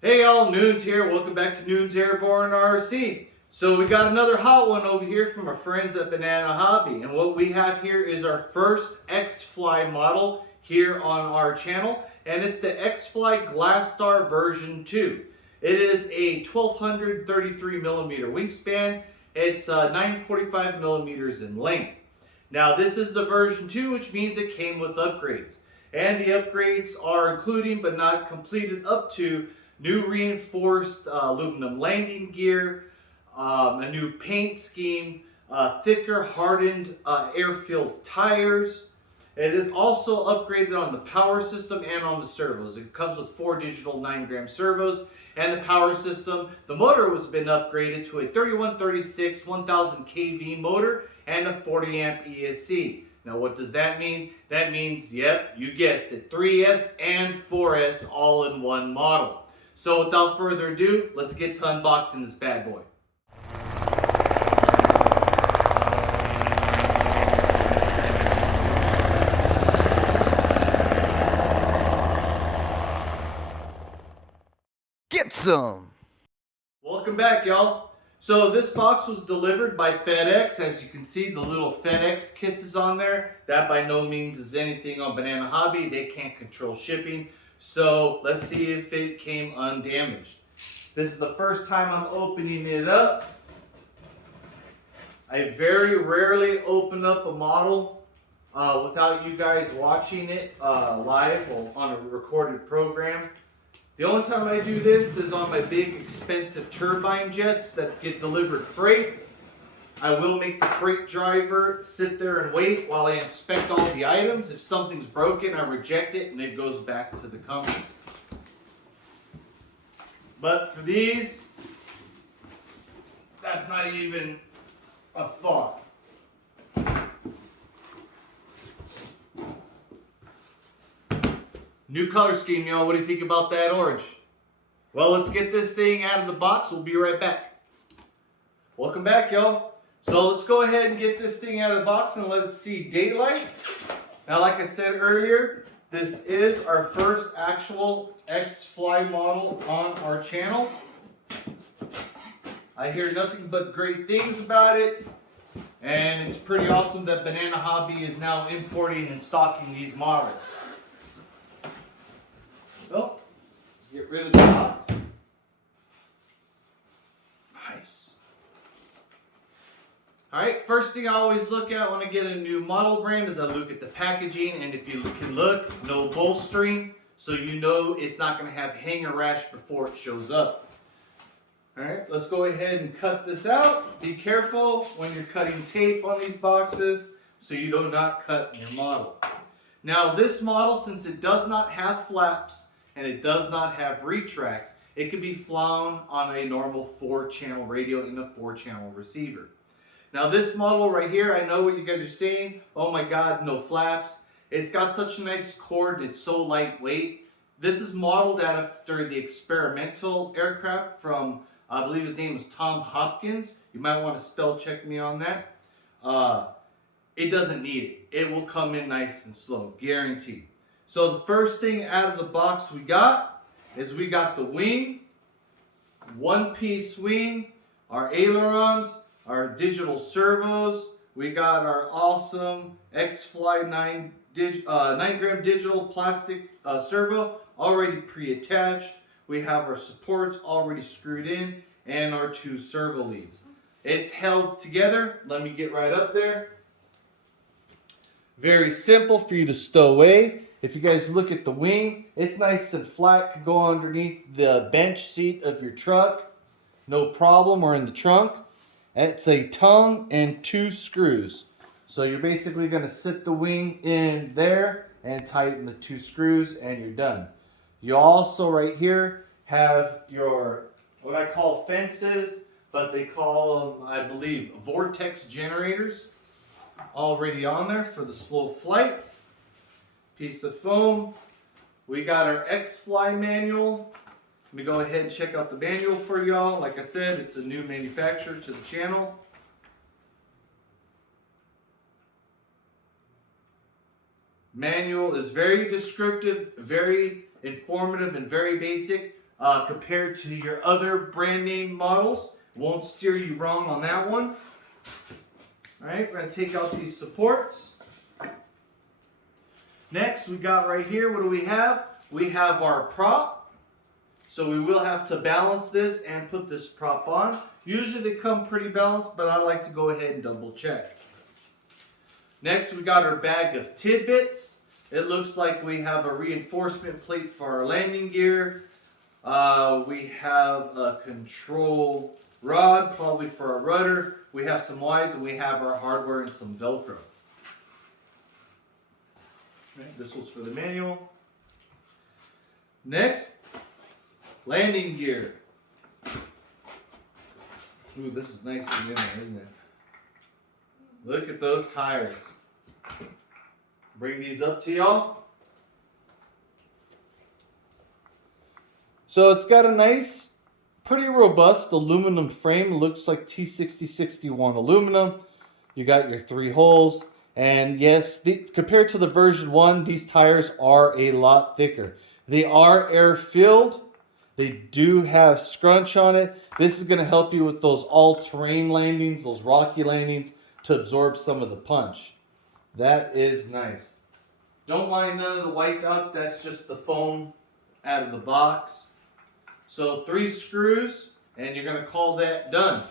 Hey y'all, Noons here. Welcome back to Noons Airborne RC. So we got another hot one over here from our friends at Banana Hobby. And what we have here is our first Xfly model here on our channel. And it's the XFly GlaStar version 2. It is a 1233 millimeter wingspan. It's 945 millimeters in length. Now this is the version 2, which means it came with upgrades. And the upgrades are including but not completed up to new reinforced aluminum landing gear, a new paint scheme, thicker hardened air-filled tires. It is also upgraded on the power system and on the servos. It comes with 4 digital 9-gram servos, and the power system, the motor has been upgraded to a 3136 1000 kV motor and a 40 amp ESC. Now what does that mean? That means, yep, you guessed it, 3S and 4S all in one model. So without further ado, let's get to unboxing this bad boy. Get some! Welcome back, y'all. So this box was delivered by FedEx. As you can see, the little FedEx kisses on there. That by no means is anything on Banana Hobby. They can't control shipping. So let's see if it came undamaged. This is the first time I'm opening it up. I very rarely open up a model without you guys watching it live or on a recorded program. The only time I do this is on my big expensive turbine jets that get delivered freight. I will make the freight driver sit there and wait while I inspect all the items. If something's broken, I reject it and it goes back to the company. But for these, that's not even a thought. New color scheme, y'all. What do you think about that orange? Well, let's get this thing out of the box. We'll be right back. Welcome back, y'all. So let's go ahead and get this thing out of the box and let it see daylight. Now, like I said earlier, this is our first actual Xfly model on our channel. I hear nothing but great things about it. And it's pretty awesome that Banana Hobby is now importing and stocking these models. So, get rid of the box. Nice. Alright, first thing I always look at when I get a new model brand is I look at the packaging, and if you can look, no bolstering, so you know it's not going to have hanger rash before it shows up. Alright, let's go ahead and cut this out. Be careful when you're cutting tape on these boxes so you do not cut your model. Now this model, since it does not have flaps and it does not have retracts, it can be flown on a normal 4-channel radio and a 4-channel receiver. Now this model right here, I know what you guys are saying. Oh my God, no flaps. It's got such a nice cord. It's so lightweight. This is modeled after the experimental aircraft from, I believe his name was Tom Hopkins. You might want to spell check me on that. It doesn't need it. It will come in nice and slow, guaranteed. So the first thing out of the box we got is we got the wing, one-piece wing, our ailerons, our digital servos. We got our awesome Xfly 9-gram digital plastic servo already pre-attached. We have our supports already screwed in and our 2 servo leads. It's held together. Let me get right up there. Very simple for you to stow away. If you guys look at the wing, it's nice and flat. Could go underneath the bench seat of your truck. No problem, or in the trunk. It's a tongue and 2 screws. So you're basically going to sit the wing in there and tighten the 2 screws and you're done. You also right here have your, what I call fences, but they call them, I believe, vortex generators already on there for the slow flight. Piece of foam. We got our Xfly manual. Let me go ahead and check out the manual for y'all. Like I said, it's a new manufacturer to the channel. Manual is very descriptive, very informative, and very basic. compared to your other brand name models. Won't steer you wrong on that one. Alright, we're going to take out these supports. Next, we got right here, what do we have? We have our prop. So we will have to balance this and put this prop on. Usually they come pretty balanced, but I like to go ahead and double check. Next, we got our bag of tidbits. It looks like we have a reinforcement plate for our landing gear. We have a control rod, probably for our rudder. We have some Ys, and we have our hardware and some Velcro. Okay, this was for the manual. Next, landing gear. Ooh, this is nice and in there, isn't it? Look at those tires. Bring these up to y'all. So it's got a nice, pretty robust aluminum frame. It looks like T6061 aluminum. You got your 3 holes. And yes, compared to the version 1, these tires are a lot thicker. They are air-filled. They do have scrunch on it. This is going to help you with those all-terrain landings, those rocky landings, to absorb some of the punch. That is nice. Don't mind none of the white dots. That's just the foam out of the box. So 3 screws, and you're going to call that done.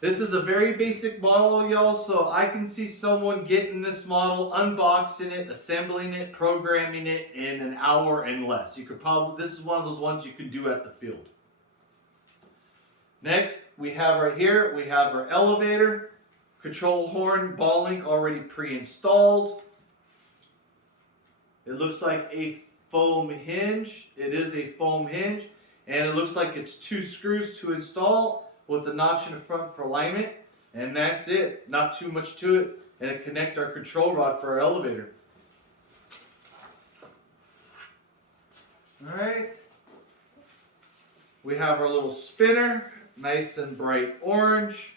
This is a very basic model, y'all, so I can see someone getting this model, unboxing it, assembling it, programming it in an hour and less. You could probably, this is one of those ones you can do at the field. Next, we have right here, we have our elevator, control horn, ball link already pre-installed. It looks like a foam hinge. It is a foam hinge, and it looks like it's 2 screws to install with the notch in the front for alignment, and that's it. Not too much to it, and it connect our control rod for our elevator. All right. We have our little spinner, nice and bright orange.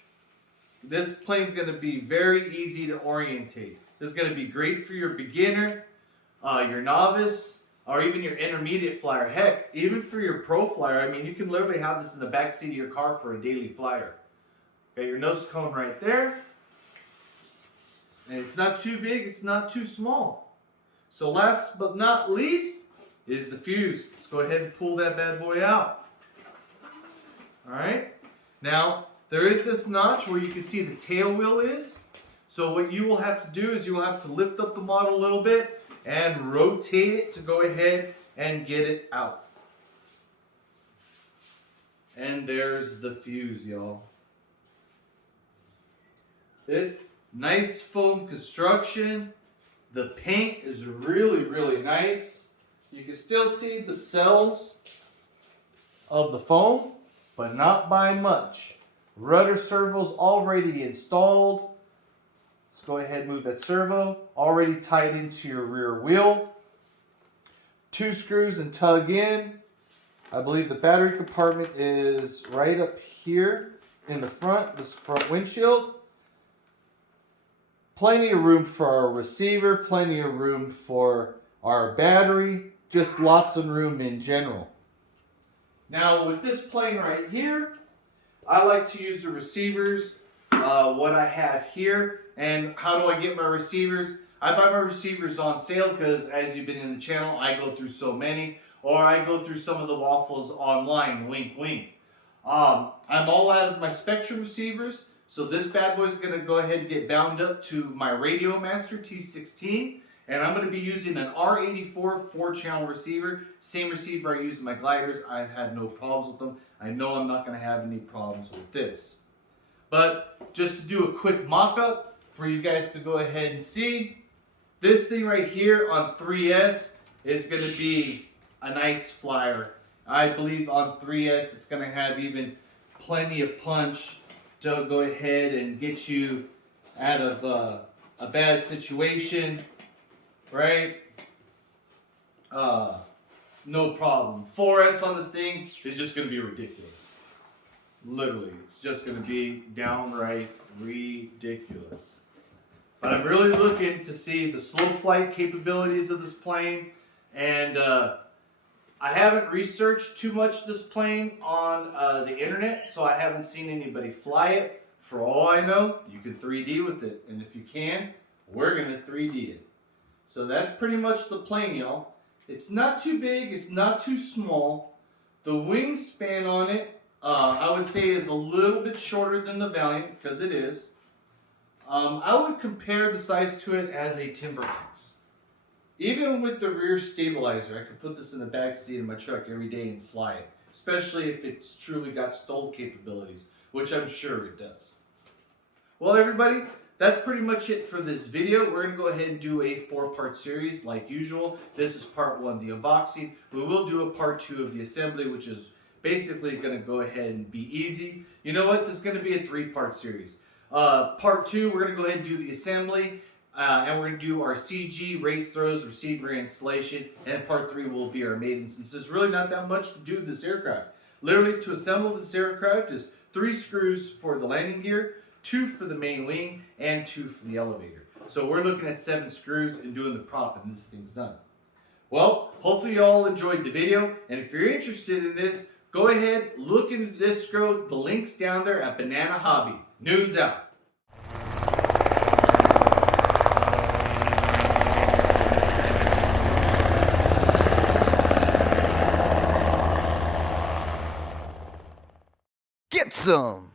This plane's going to be very easy to orientate. This is going to be great for your beginner, your novice, or even your intermediate flyer. Heck, even for your pro flyer, I mean, you can literally have this in the back seat of your car for a daily flyer. Okay, your nose cone right there. And it's not too big, it's not too small. So last but not least is the fuse. Let's go ahead and pull that bad boy out. Alright, now there is this notch where you can see the tail wheel is. So what you will have to do is you will have to lift up the model a little bit and rotate it to go ahead and get it out. And there's the fuse, y'all. Nice foam construction. The paint is really, really nice. You can still see the cells of the foam, but not by much. Rudder servos already installed. Let's go ahead and move that servo. Already tied into your rear wheel. 2 screws and tug in. I believe the battery compartment is right up here in the front, this front windshield. Plenty of room for our receiver, plenty of room for our battery, just lots of room in general. Now with this plane right here, I like to use the receivers, what I have here. And how do I get my receivers? I buy my receivers on sale because as you've been in the channel, I go through so many. Or I go through some of the waffles online, wink wink. I'm all out of my Spectrum receivers. So this bad boy is going to go ahead and get bound up to my Radio Master T16. And I'm going to be using an R84 4-channel receiver. Same receiver I use in my gliders. I've had no problems with them. I know I'm not going to have any problems with this. But just to do a quick mock-up for you guys to go ahead and see, this thing right here on 3S is going to be a nice flyer. I believe on 3S it's going to have even plenty of punch to go ahead and get you out of a bad situation, right? No problem. 4S on this thing is just going to be ridiculous. Literally, it's just going to be downright ridiculous. But I'm really looking to see the slow flight capabilities of this plane, and I haven't researched too much this plane on the internet, so I haven't seen anybody fly it. For all I know, you can 3D with it, and if you can, we're gonna 3D it. So that's pretty much the plane, y'all. It's not too big, it's not too small. The wingspan on it, I would say is a little bit shorter than the Valiant, because it is. I would compare the size to it as a Timberhouse. Even with the rear stabilizer, I could put this in the back seat of my truck every day and fly it, especially if it's truly got STOL capabilities, which I'm sure it does. Well, everybody, that's pretty much it for this video. We're going to go ahead and do a 4-part series like usual. This is part 1, the unboxing. We will do a part 2 of the assembly, which is basically going to go ahead and be easy. You know what? This is going to be a 3-part series. Part 2, we're going to go ahead and do the assembly. And we're going to do our CG, rates, throws, receiver, installation, and part 3 will be our maiden, since there's really not that much to do with this aircraft. Literally, to assemble this aircraft is 3 screws for the landing gear, 2 for the main wing, and 2 for the elevator. So we're looking at 7 screws and doing the prop, and this thing's done. Well, hopefully you all enjoyed the video, and if you're interested in this, go ahead, look into the distro. The link's down there at Banana Hobby. Noon's out. Get some!